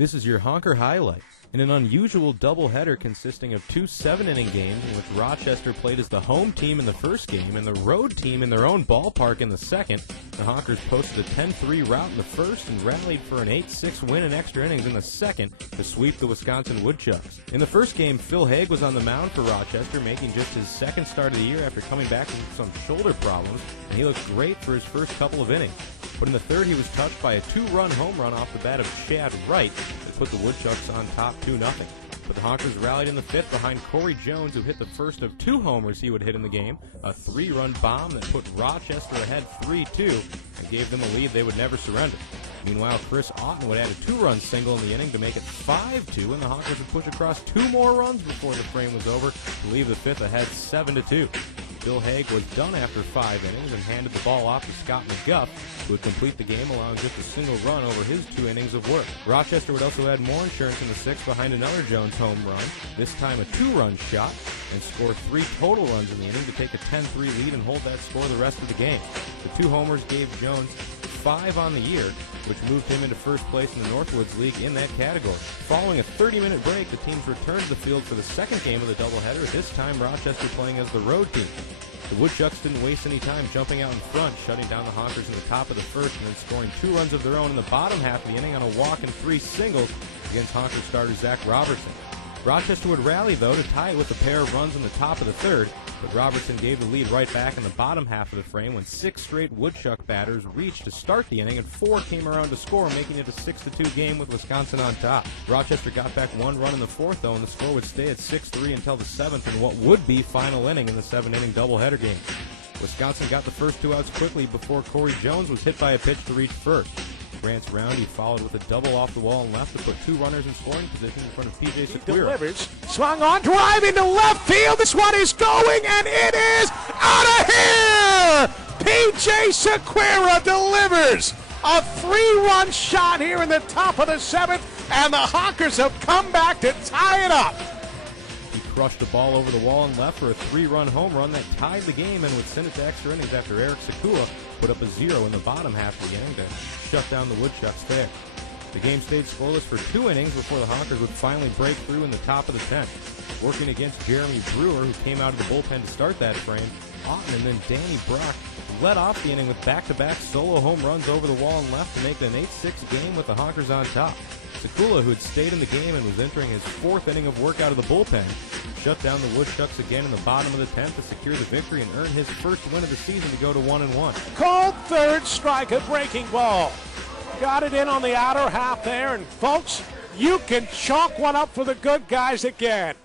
This is your Honker highlight. In an unusual doubleheader consisting of two 7-inning games in which Rochester played as the home team in the first game and the road team in their own ballpark in the second, the Honkers posted a 10-3 rout in the first and rallied for an 8-6 win in extra innings in the second to sweep the Wisconsin Woodchucks. In the first game, Phil Haig was on the mound for Rochester, making just his second start of the year after coming back from some shoulder problems, and he looked great for his first couple of innings. But in the third, he was touched by a 2-run home run off the bat of Chad Wright that put the Woodchucks on top 2-0. But the Honkers rallied in the fifth behind Corey Jones, who hit the first of 2 homers he would hit in the game, a 3-run bomb that put Rochester ahead 3-2 and gave them a lead they would never surrender. Meanwhile, Chris Otten would add a 2-run single in the inning to make it 5-2, and the Honkers would push across 2 more runs before the frame was over to leave the fifth ahead 7-2. Phil Haig was done after 5 innings and handed the ball off to Scott McGuff, who would complete the game, allowing just a single run over his 2 innings of work. Rochester would also add more insurance in the 6th behind another Jones home run, this time a 2-run shot, and score 3 total runs in the inning to take a 10-3 lead and hold that score the rest of the game. The 2 homers gave Jones 5 on the year, which moved him into first place in the Northwoods League in that category. Following a 30-minute break, the teams returned to the field for the second game of the doubleheader, this time Rochester playing as the road team. The Woodchucks didn't waste any time jumping out in front, shutting down the Honkers in the top of the first and then scoring 2 runs of their own in the bottom half of the inning on a walk and 3 singles against Honker starter Zach Robertson. Rochester would rally, though, to tie it with a pair of runs in the top of the third, but Robertson gave the lead right back in the bottom half of the frame when 6 straight Woodchuck batters reached to start the inning and 4 came around to score, making it a 6-2 game with Wisconsin on top. Rochester got back 1 run in the 4th, though, and the score would stay at 6-3 until the 7th in what would be final inning in the 7-inning doubleheader game. Wisconsin got the first 2 outs quickly before Corey Jones was hit by a pitch to reach first. Grant's Roundy followed with a double off the wall and left to put 2 runners in scoring position in front of P.J. Sequeira. Delivers, swung on, driving to left field. This one is going, and it is out of here! P.J. Sequeira delivers a 3-run shot here in the top of the 7th, and the Honkers have come back to tie it up. He crushed the ball over the wall and left for a 3-run home run that tied the game and would send it to extra innings after Eric Sekula put up a 0 in the bottom half of the inning to shut down the Woodchucks there. The game stayed scoreless for 2 innings before the Honkers would finally break through in the top of the 10th. Working against Jeremy Brewer, who came out of the bullpen to start that frame, Otten and then Danny Brock led off the inning with back-to-back solo home runs over the wall and left to make it an 8-6 game with the Honkers on top. Sekula, who had stayed in the game and was entering his 4th inning of work out of the bullpen, shut down the Woodchucks again in the bottom of the 10th to secure the victory and earn his first win of the season to go to 1-1. Called third strike, a breaking ball. Got it in on the outer half there, and folks, you can chalk one up for the good guys again.